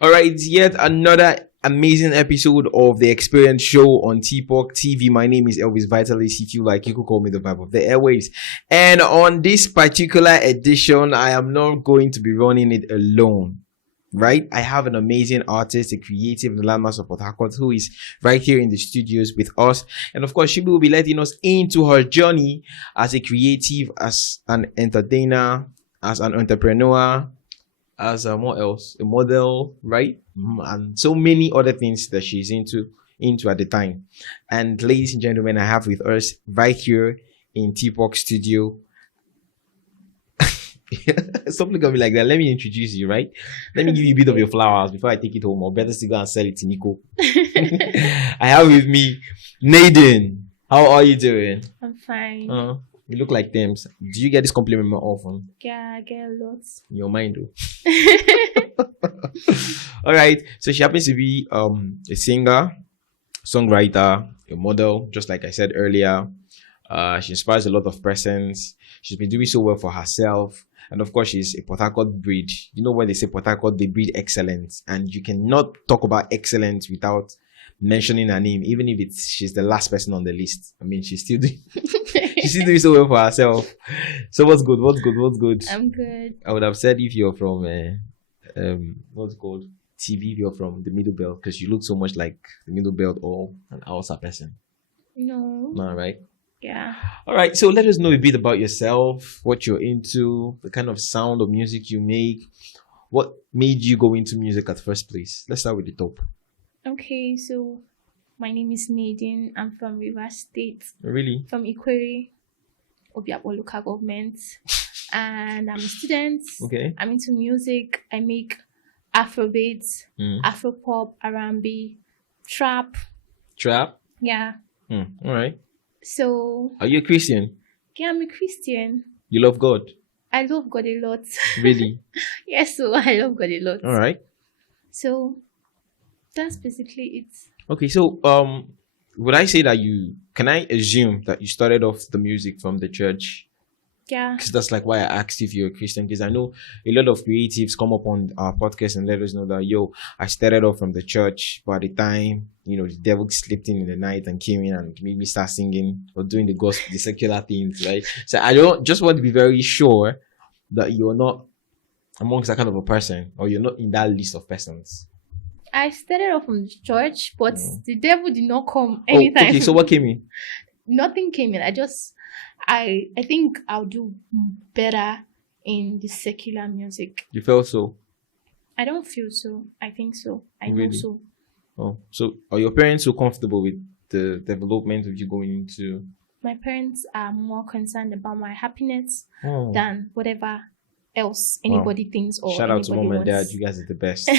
All right, it's yet another amazing episode of the Experience Show on TPOC TV. My name is Elvis Vitalis. If you like, you could call me the vibe of the airwaves. And on this particular edition, I am not going to be running it alone. Right? I have an amazing artist, a creative in the landmass of Port Harcourt, who is right here in the studios with us. And of course, she will be letting us into her journey as a creative, as an entertainer, as an entrepreneur, as what else? A model, right? And so many other things that she's into at the time. And ladies and gentlemen, I have with us right here in TPOC studio. Something gonna be like that. Let me introduce you, right? Let me give you a bit of your flowers before I take it home, or better still go and sell it to Nico. I have with me Naaden. How are you doing? I'm fine. You look like Thames. Do you get this compliment more often? Yeah, I get a lot. In your mind, though. All right. So she happens to be a singer, songwriter, a model, just like I said earlier. She inspires a lot of persons. She's been doing so well for herself. And of course, she's a Port Harcourt breed. You know, when they say Port Harcourt, they breed excellence. And you cannot talk about excellence without mentioning her name, even if she's the last person on the list. I mean, she's still doing so well for herself. So what's good? I'm good. I would have said if you're from what's it called? TV, if you're from the Middle Belt, because you look so much like the Middle Belt or an Hausa person. No. Right? Yeah. All right. So let us know a bit about yourself, what you're into, the kind of sound of music you make. What made you go into music at first place? Let's start with the top. Okay, so my name is Naaden. I'm from Rivers State. Really? From Ikwere, Obiakpo local government. And I'm a student. Okay. I'm into music. I make Afrobeats, Afropop, R&B, trap. Trap? Yeah. All right. So. Are you a Christian? Yeah, I'm a Christian. You love God? I love God a lot. Really? Yes, so I love God a lot. All right. So that's basically it. Okay, so would I say that can I assume that you started off the music from the church? Yeah. Because that's like why I asked if you're a Christian, because I know a lot of creatives come up on our podcast and let us know that, I started off from the church, but at the time, the devil slipped in the night and came in and made me start singing or doing the gospel, the secular things, right? So I don't just want to be very sure that you're not amongst that kind of a person, or you're not in that list of persons. I started off from the church, but the devil did not come anytime. Okay, so what came in? Nothing came in. I think I'll do better in the secular music. You felt so? I don't feel so. I think so. I Really? know so. Oh, so are your parents so comfortable with the development of you going into? My parents are more concerned about my happiness than whatever else anybody thinks or shout out to mom and dad. You guys are the best.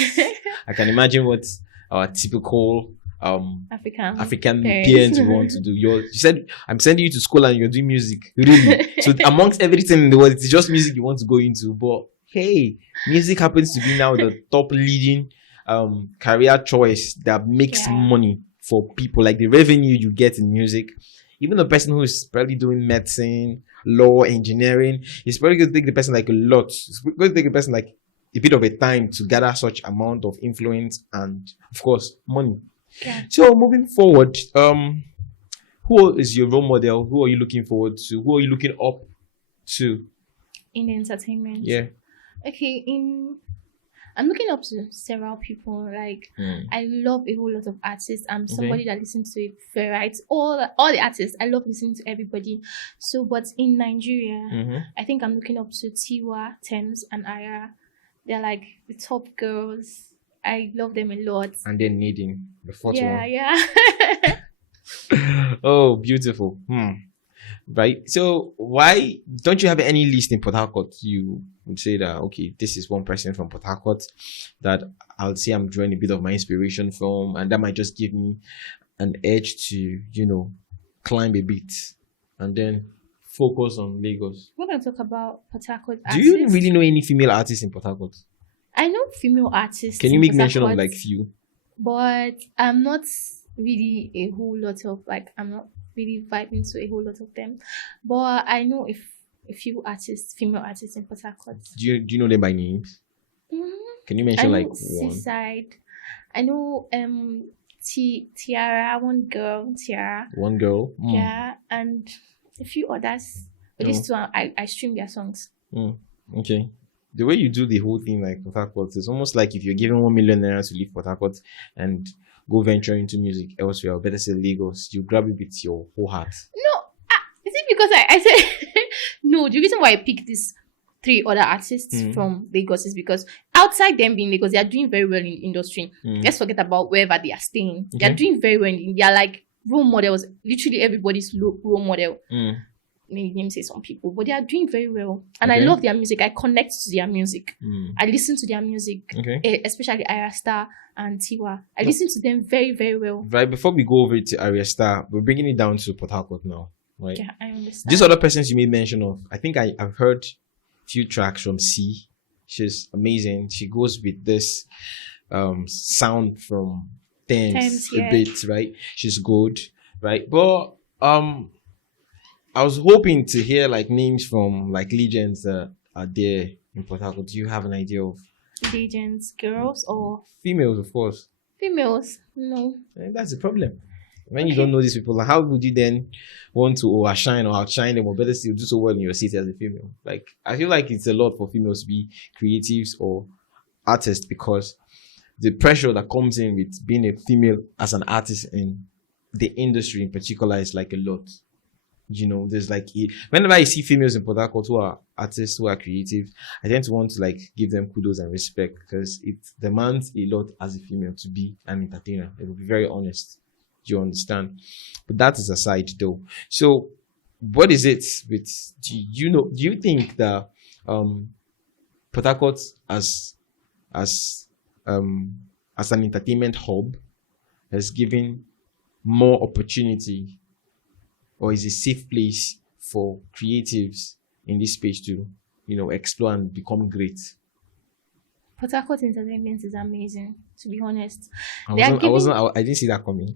I can imagine what our typical African parents want to do. You said I'm sending you to school and you're doing music. Really? So amongst everything in the world, it's just music you want to go into. But hey, music happens to be now the top leading career choice that makes money for people. Like the revenue you get in music. Even the person who is probably doing medicine, law, engineering, it's probably going to take the person like a lot. It's going to take a person like a bit of a time to gather such amount of influence and, of course, money. Yeah. So moving forward, who is your role model? Who are you looking forward to? Who are you looking up to? In entertainment. Yeah. Okay, I'm looking up to several people. Like I love a whole lot of artists. I'm somebody that listens to it variety. All the artists. I love listening to everybody. So, but in Nigeria, I think I'm looking up to Tiwa, Thames, and Aya. They're like the top girls. I love them a lot. And then Naaden, the fourth one. Yeah. Oh, beautiful. Right. So why don't you have any list in Port Harcourt? You would say that, okay, this is one person from Port Harcourt that I'll say I'm drawing a bit of my inspiration from, and that might just give me an edge to, climb a bit and then focus on Lagos. We're going to talk about Port Harcourt artists. Do you really know any female artists in Port Harcourt? I know female artists. Can you make mention of like few? But I'm not really a whole lot of I'm not really vibing to a whole lot of them. But I know a few artists, female artists in Port Harcourt. Do you know them by names? Can you mention like one? Seaside. I know Tiara, one girl, Tiara. One girl. Yeah, and a few others. But these two, I stream their songs. Okay. The way you do the whole thing, like Port Harcourt, it's almost like if you're given 1 million naira to leave Port Harcourt and go venture into music elsewhere, or better say Lagos, you grab it with your whole heart. No, is it because I said no? The reason why I picked these 3 other artists from Lagos is because outside them being Lagos, they are doing very well in the industry. Let's forget about wherever they are staying. Okay. They are doing very well. They are like role models. Literally everybody's role model. Name say some people, but they are doing very well, and I love their music. I connect to their music. I listen to their music, especially Ira Star and Tiwa. I listen to them very, very well. Right, before we go over to Ira Star, we're bringing it down to Port Harcourt now, right? Yeah, I understand. These other persons you made mention of, I think I've heard few tracks from C. She's amazing. She goes with this sound from Thames a bit, right? She's good, right? But I was hoping to hear like names from like legends that are there in Port Harcourt. Do you have an idea of legends, girls or females? Of course, females. No, that's the problem. When you don't know these people, like, how would you then want to outshine them, or better still do so well in your city as a female? Like, I feel like it's a lot for females to be creatives or artists, because the pressure that comes in with being a female as an artist in the industry in particular is like a lot. You know, there's like whenever I see females in Port Harcourt who are artists, who are creative, I tend to want to like give them kudos and respect, because it demands a lot as a female to be an entertainer. It will be very honest. You understand? But that is aside though. So what is it with, do you think that Port Harcourt as an entertainment hub has given more opportunity, or is a safe place for creatives in this space to, explore and become great? Port Harcourt entertainment is amazing, to be honest. I didn't see that coming.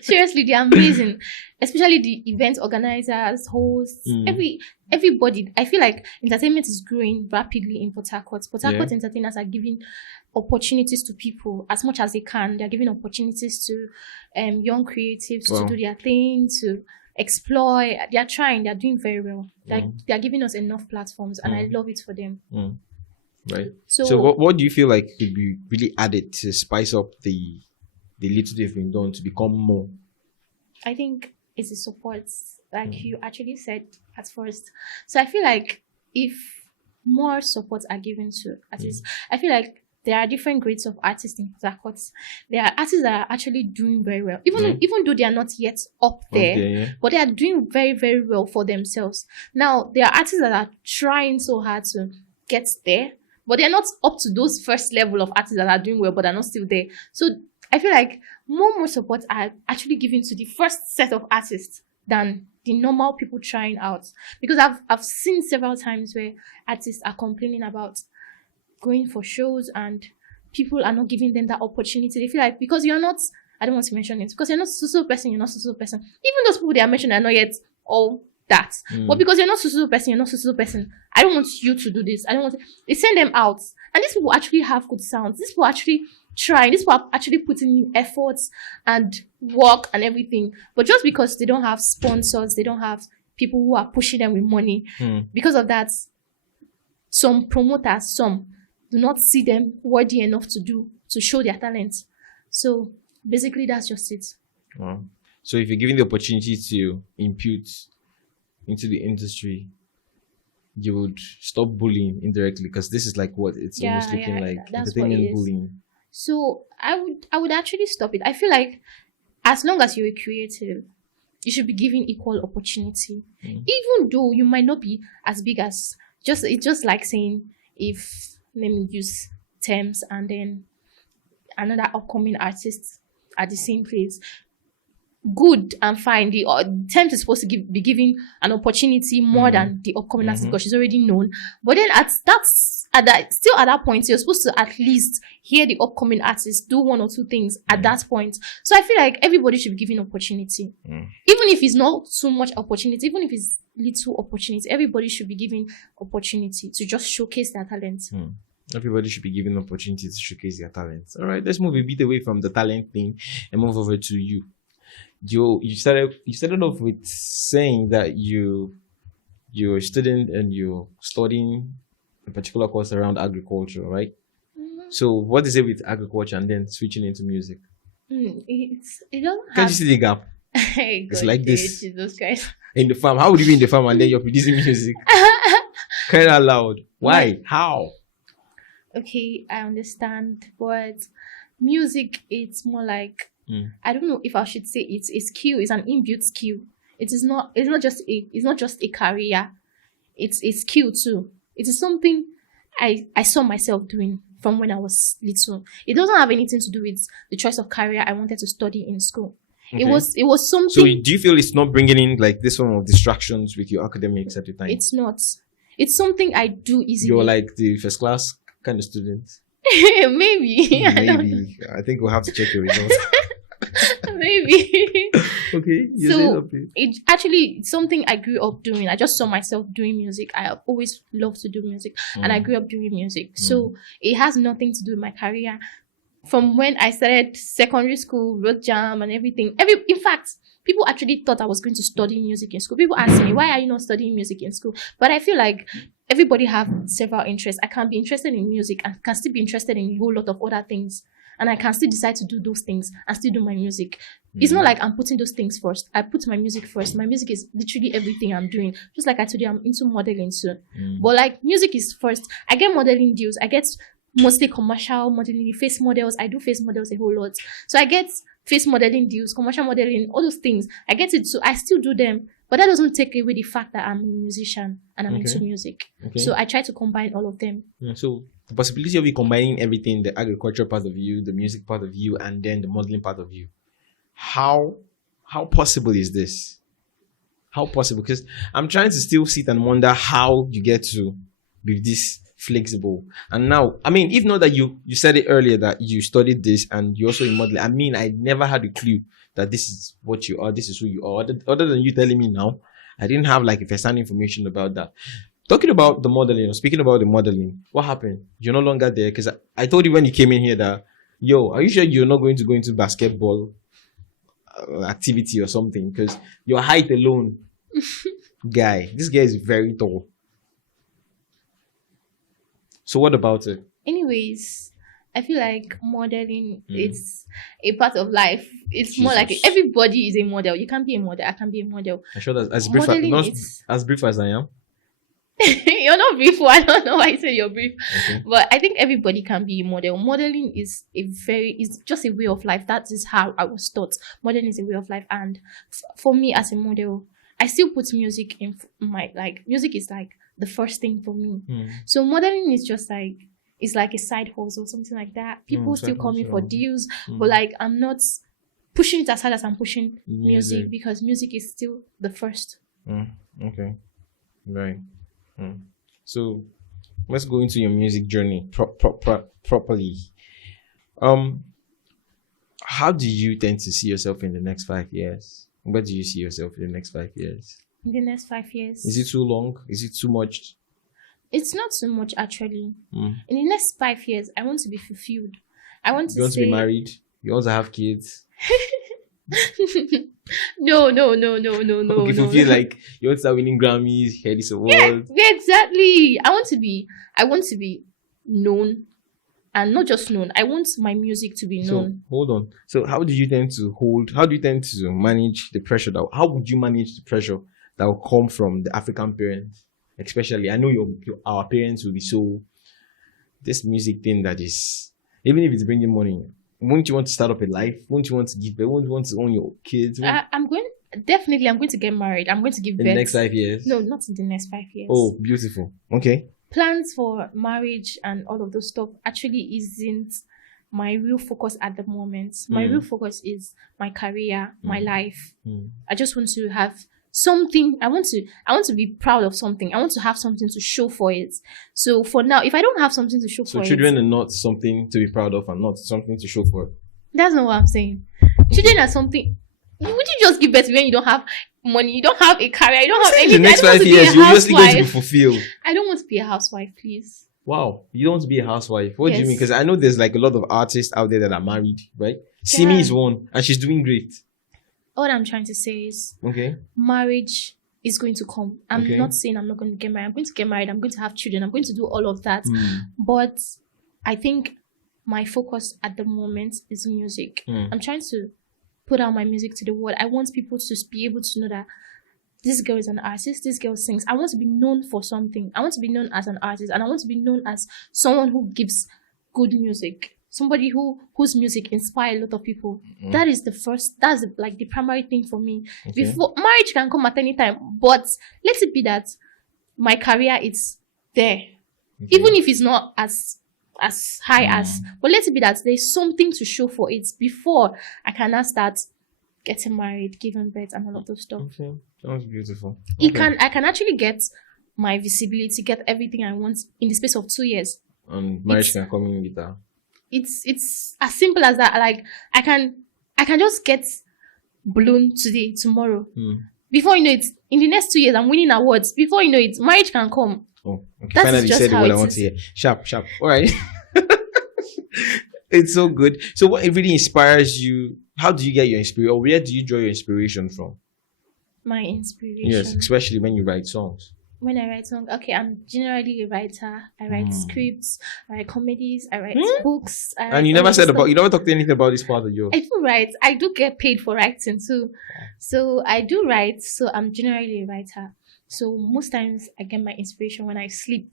Seriously, they're amazing. Especially the event organizers, hosts, everybody. I feel like entertainment is growing rapidly in Port Harcourt. Port Harcourt entertainers are giving opportunities to people as much as they can. They're giving opportunities to young creatives to do their thing, to explore. They're trying. They're doing very well. They're giving us enough platforms, and I love it for them. Right. So what do you feel like could be really added to spice up the little they've been done to become more? I think it's the support, like you actually said at first. So I feel like if more support are given to artists, I feel like there are different grades of artists in Port Harcourt. There are artists that are actually doing very well, even though they are not yet up there, but they are doing very, very well for themselves. Now, there are artists that are trying so hard to get there, but they're not up to those first level of artists that are doing well, but are not still there. So I feel like more support are actually given to the first set of artists than the normal people trying out. Because I've seen several times where artists are complaining about going for shows and people are not giving them that opportunity. They feel like because you're not, I don't want to mention it, because you're not so person, you're not so person. Even those people they are mentioning are not yet all that. But because you're not so person, you're not so person, I don't want you to do this. I don't want to. They send them out. And these people actually have good sounds. These people actually trying. These people are actually putting in efforts and work and everything. But just because they don't have sponsors, they don't have people who are pushing them with money. Because of that, some promoters, do not see them worthy enough to show their talent. So basically that's just it. Wow. So if you're given the opportunity to impute into the industry, you would stop bullying indirectly, because this is like what it's almost looking like, entertainment bullying. So I would actually stop it. I feel like as long as you're a creative, you should be given equal opportunity. Even though you might not be as big as it's just like saying, if let me use Thames and then another upcoming artist at the same place. Good and fine. The Thames is supposed to be given an opportunity more than the upcoming artist because she's already known. But then at that point, you're supposed to at least hear the upcoming artist do one or two things at that point. So I feel like everybody should be given opportunity, even if it's not so much opportunity, even if it's little opportunity. Everybody should be given opportunity to just showcase their talent. Everybody should be given opportunities to showcase their talents. All right, let's move a bit away from the talent thing and move over to you. You started off with saying that you're a student and you're studying a particular course around agriculture, right? So what is it with agriculture and then switching into music? It don't Can you have. see the gap? Hey, It's God, like this. Jesus Christ. In the farm. How would you be in the farm and then you're producing music? Kind of loud. Why? How? Okay, I understand, but music, it's more like, I don't know if I should say it's a skill. It's an inbuilt skill. It's not just a career. It's a skill too. It is something I saw myself doing from when I was little. It doesn't have anything to do with the choice of career I wanted to study in school. Okay. It was something. So do you feel it's not bringing in like this form of distractions with your academics at the time? It's not. It's something I do easily. You're like the first class kind of student. Maybe. Maybe. I think we'll have to check your results. Maybe. Okay. So it actually it's something I grew up doing. I just saw myself doing music. I have always loved to do music, and I grew up doing music. So it has nothing to do with my career. From when I started secondary school, road jam and everything. In fact, people actually thought I was going to study music in school. People ask me, why are you not studying music in school? But I feel like everybody have several interests. I can be interested in music and can still be interested in a whole lot of other things. And I can still decide to do those things and still do my music. It's not like I'm putting those things first. I put my music first. My music is literally everything I'm doing. Just like I told you, I'm into modeling too. But like music is first. I get modeling deals. I get mostly commercial modeling, face models. I do face models a whole lot. So I get face modeling deals, commercial modeling, all those things. I get it. So I still do them. But that doesn't take away the fact that I'm a musician and I'm into music. Okay. So I try to combine all of them. Yeah, so the possibility of you combining everything, the agriculture part of you, the music part of you, and then the modeling part of you. How possible is this? How possible? Because I'm trying to still sit and wonder how you get to be this flexible. And now, I mean, if not that you said it earlier that you studied this and you're also in modeling. I mean, I never had a clue that this is what you are, this is who you are. Other than you telling me now, I didn't have like a first-hand information about that. Talking about the modeling, or speaking about the modeling, what happened? You're no longer there because I told you when you came in here that, yo, are you sure you're not going to go into basketball activity or something? Because your height alone, this guy is very tall. So what about it? Anyways, I feel like modeling is a part of life. It's more like everybody is a model. You can't be a model. I can be a model. I'm sure that's as brief as I am. You're not brief. I don't know why I say you're brief. Okay. But I think everybody can be a model. Modeling is it's just a way of life. That is how I was taught. Modeling is a way of life. And for me as a model, I still put music in my, like, music is like the first thing for me. So modeling is just like, it's like a side hustle, something like that. People still call me for deals, but like I'm not pushing it as hard as I'm pushing music because music is still the first. Okay, right. So let's go into your music journey properly. How do you tend to see yourself in the next 5 years? Where do you see yourself in the next 5 years? In the next 5 years. Is it too long? Is it too much? It's not so much actually. In the next 5 years, I want to be fulfilled. I want to You want to be married? You want to have kids? No. Okay, fulfill, like you want to start winning Grammys, hear this award. Yeah, exactly. I want to be known, and not just known. I want my music to be known. So hold on. So how do you tend to manage the pressure how would you manage the pressure that will come from the African parents? Especially, I know our parents will be so, this music thing that is, even if it's bringing money, won't you want to start up a life? Won't you want to give birth? Won't you want to own your kids? I'm going to get married. I'm going to give birth. In the next 5 years? No, not in the next 5 years. Oh, beautiful. Okay. Plans for marriage and all of those stuff actually isn't my real focus at the moment. My real focus is my career, my life. I just want to have something. I want to be proud of something. I want to have something to show for it. So for now, if I don't have something to show for it, so children are not something to be proud of and not something to show for. That's not what I'm saying. Children are something. Would you just give birth when you don't have money, you don't have a career, you don't have anything? The next 5 years, you're obviously going to be fulfilled. I don't want to be a housewife, please. Wow, you don't want to be a housewife. What do you Yes. mean? Because I know there's like a lot of artists out there that are married, right? Simi Yeah. is one, and she's doing great. All I'm trying to say is Okay. marriage is going to come. I'm Okay. not saying I'm not going to get married. I'm going to get married. I'm going to have children. I'm going to do all of that. Mm. But I think my focus at the moment is music. Mm. I'm trying to put out my music to the world. I want people to be able to know that this girl is an artist. This girl sings. I want to be known for something. I want to be known as an artist, and I want to be known as someone who gives good music. Somebody whose music inspires a lot of people. Mm. That is the first. That's like the primary thing for me. Okay. Before marriage can come at any time, but let it be that my career is there, Okay. even if it's not as high as. Mm. But let it be that there's something to show for it before I can now start getting married, giving birth, and all of those stuff. Okay. Sounds beautiful. I can actually get my visibility, get everything I want in the space of 2 years. And marriage can come in with that. It's as simple as that. Like I can just get blown today, tomorrow. Mm. Before you know it, in the next 2 years, I'm winning awards. Before you know it, marriage can come. Oh, okay. That is Finally just said how what it I want is. to hear. Sharp. All right. It's so good. So what really inspires you? How do you get your inspiration? Or where do you draw your inspiration from? My inspiration. Yes, especially when you write songs. When I write songs, okay, I'm generally a writer. I write scripts, I write comedies, I write books. I And write you all never of said stuff. about, you never talked anything about this part of yours. I do write. I do get paid for writing too. So I do write. So I'm generally a writer. So most times I get my inspiration when I sleep.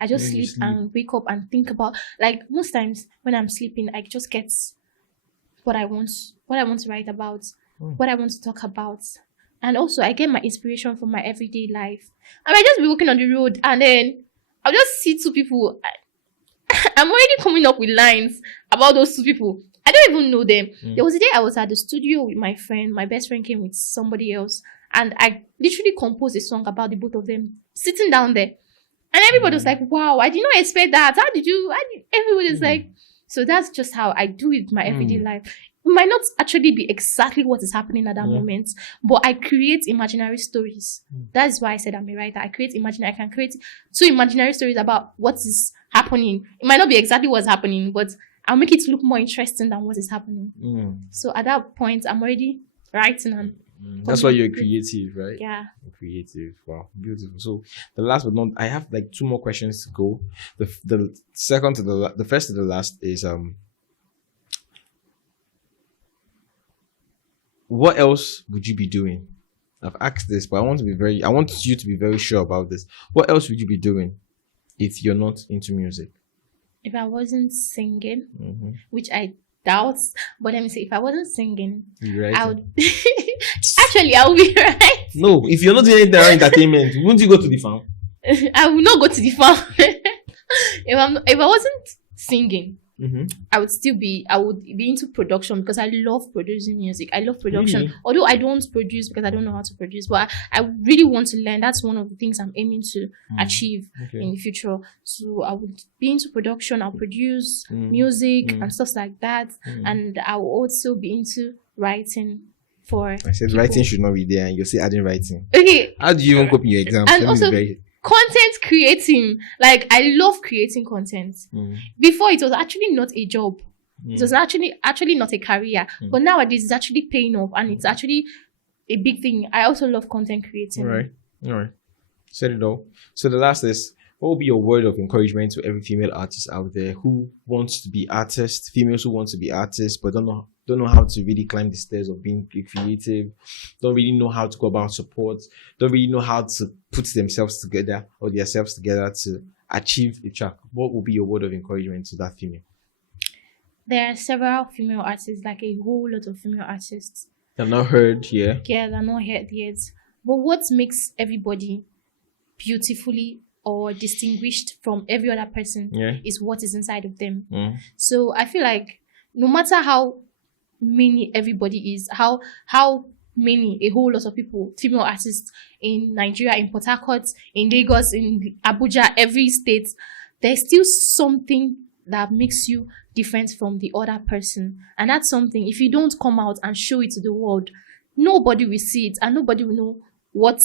I just When you sleep and wake up and think about, like most times when I'm sleeping, I just get what I want to write about, what I want to talk about. And also I get my inspiration from my everyday life. I might just be walking on the road and then I'll just see two people. I'm already coming up with lines about those two people. I don't even know them. There was a day I was at the studio with my friend. My best friend came with somebody else. And I literally composed a song about the both of them sitting down there. And everybody was like, wow, I did not expect that. Everybody's like, so that's just how I do it in my everyday life. It might not actually be exactly what is happening at that moment, but I create imaginary stories. That is why I said I'm a writer. I can create 2 imaginary stories about what is happening. It might not be exactly what's happening, but I'll make it look more interesting than what is happening. So at that point, I'm already writing and that's why you're creative, right? yeah. Creative. Wow, beautiful. So the last but not, I have like 2 more questions to go. The second to the first to the last is what else would you be doing? I've asked this, but I want you to be very sure about this. What else would you be doing if you're not into music? If I wasn't singing, which I doubt, but let me say, if I wasn't singing, I would actually I would be right. No, if you're not doing anything around entertainment, wouldn't you go to the farm? I will not go to the farm. If I wasn't singing, I would be into production because I love producing music. I love production. Really? Although I don't produce because I don't know how to produce, but I really want to learn. That's one of the things I'm aiming to achieve in the future. So I would be into production. I'll produce music and stuff like that. And I will also be into writing for I said people. writing should not be there, and you're still adding writing. Okay. How do you even cope in your exams? And also content creating. Like I love creating content. Before it was actually not a job. It was actually not a career. But nowadays it's actually paying off and it's actually a big thing. I also love content creating. All right. Said it all. So the last is, what will be your word of encouragement to every female artist out there who wants to be artists, females who want to be artists but don't know how to really climb the stairs of being creative, don't really know how to go about support, don't really know how to put themselves together or themselves together to achieve a track? What will be your word of encouragement to that female? There are several female artists, like a whole lot of female artists. They're not heard here. Yeah, they're not heard yet. But what makes everybody beautifully or distinguished from every other person is what is inside of them. So I feel like no matter how many everybody is, how many, a whole lot of people, female artists in Nigeria, in Port Harcourt, in Lagos, in Abuja, every state, there's still something that makes you different from the other person. And that's something, if you don't come out and show it to the world, nobody will see it and nobody will know what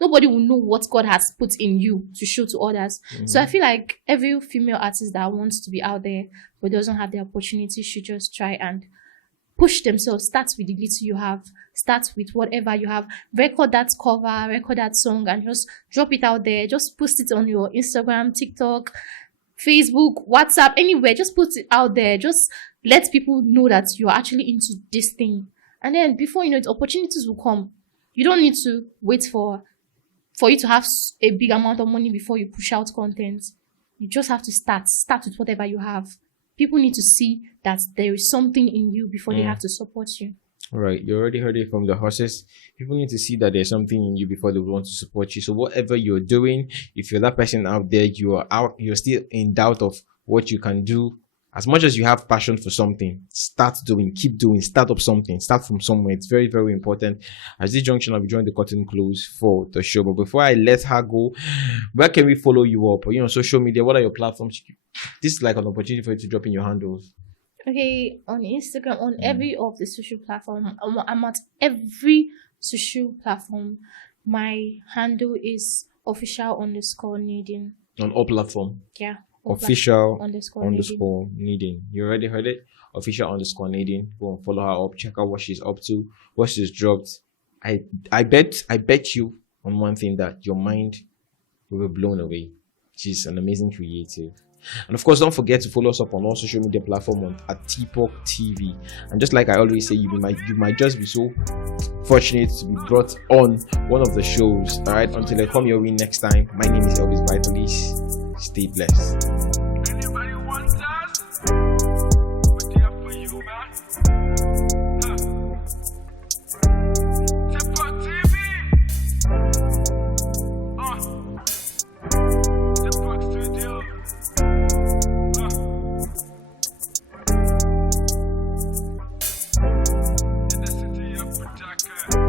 nobody will know what God has put in you to show to others. So I feel like every female artist that wants to be out there but doesn't have the opportunity should just try and push themselves. Start with the little you have. Start with whatever you have. Record that cover, record that song, and just drop it out there. Just post it on your Instagram, TikTok, Facebook, WhatsApp, anywhere. Just put it out there. Just let people know that you're actually into this thing. And then before you know it, opportunities will come. You don't need to wait for you to have a big amount of money before you push out content. You just have to start. Start with whatever you have. People need to see that there is something in you before they have to support you. All right, you already heard it from the horses. People need to see that there's something in you before they want to support you. So whatever you're doing, if you're that person out there, you're still in doubt of what you can do. As much as you have passion for something, start doing, keep doing, start up something, start from somewhere. It's very, very important. At this junction, I'll be drawing the curtain close for the show. But before I let her go, where can we follow you up? Social media, what are your platforms? This is like an opportunity for you to drop in your handles. Okay, on Instagram, on every of the social platform, I'm at every social platform. My handle is official_Naaden. On all platform? Yeah. Official_Naaden. You already heard it? Official_Naaden. Go and follow her up. Check out what she's up to, what she's dropped. I bet you on one thing that your mind will be blown away. She's an amazing creative. And of course, don't forget to follow us up on all social media platforms at Teapot TV. And just like I always say, you might just be so fortunate to be brought on one of the shows. All right, until I come your way next time. My name is Elvis Vitalis. Stay blessed. Anybody want us? We're there for you, man. Teapot TV. Teapot Studio. In the city of Pachaka.